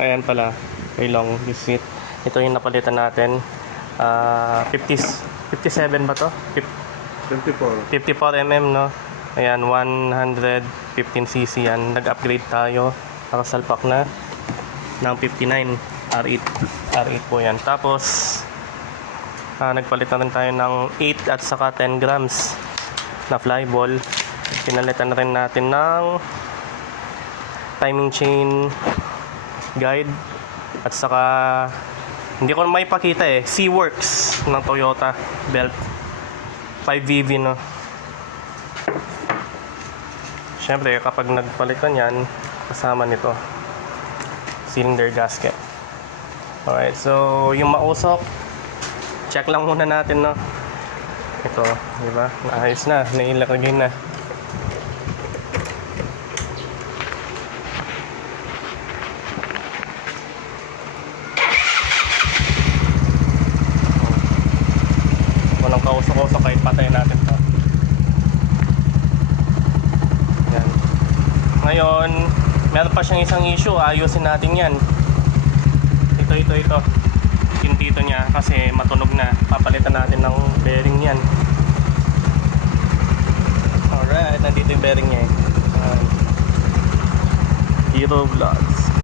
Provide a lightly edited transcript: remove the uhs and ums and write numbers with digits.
Ayan pala, may long visit. Ito yung napalitan natin. 57 ba to? 54. 54 mm, no? Ayan, 115cc yan. Nag-upgrade tayo. Nakasalpak na ng 59 R8. R8 po yan. Tapos, nagpalit na rin tayo ng 8 at saka 10 grams na flyball. Pinalitan na rin natin ng timing chain guide at saka hindi ko may pakita C-Works ng Toyota belt 5VV, no. Syempre kapag nagpalit ka niyan, kasama nito cylinder gasket. Alright, so yung mausok, check lang muna natin, no. Ito, di ba? Naayos na, nailagay na. Walang kausok-usok kahit patayin natin to. Yan. Ngayon, meron pa siyang isang issue, ayusin natin yan. Ito. Yung dito niya kasi matunog na. Papalitan natin ng bearing yan. Alright, nandito yung bearing niya. Hero Vlogs.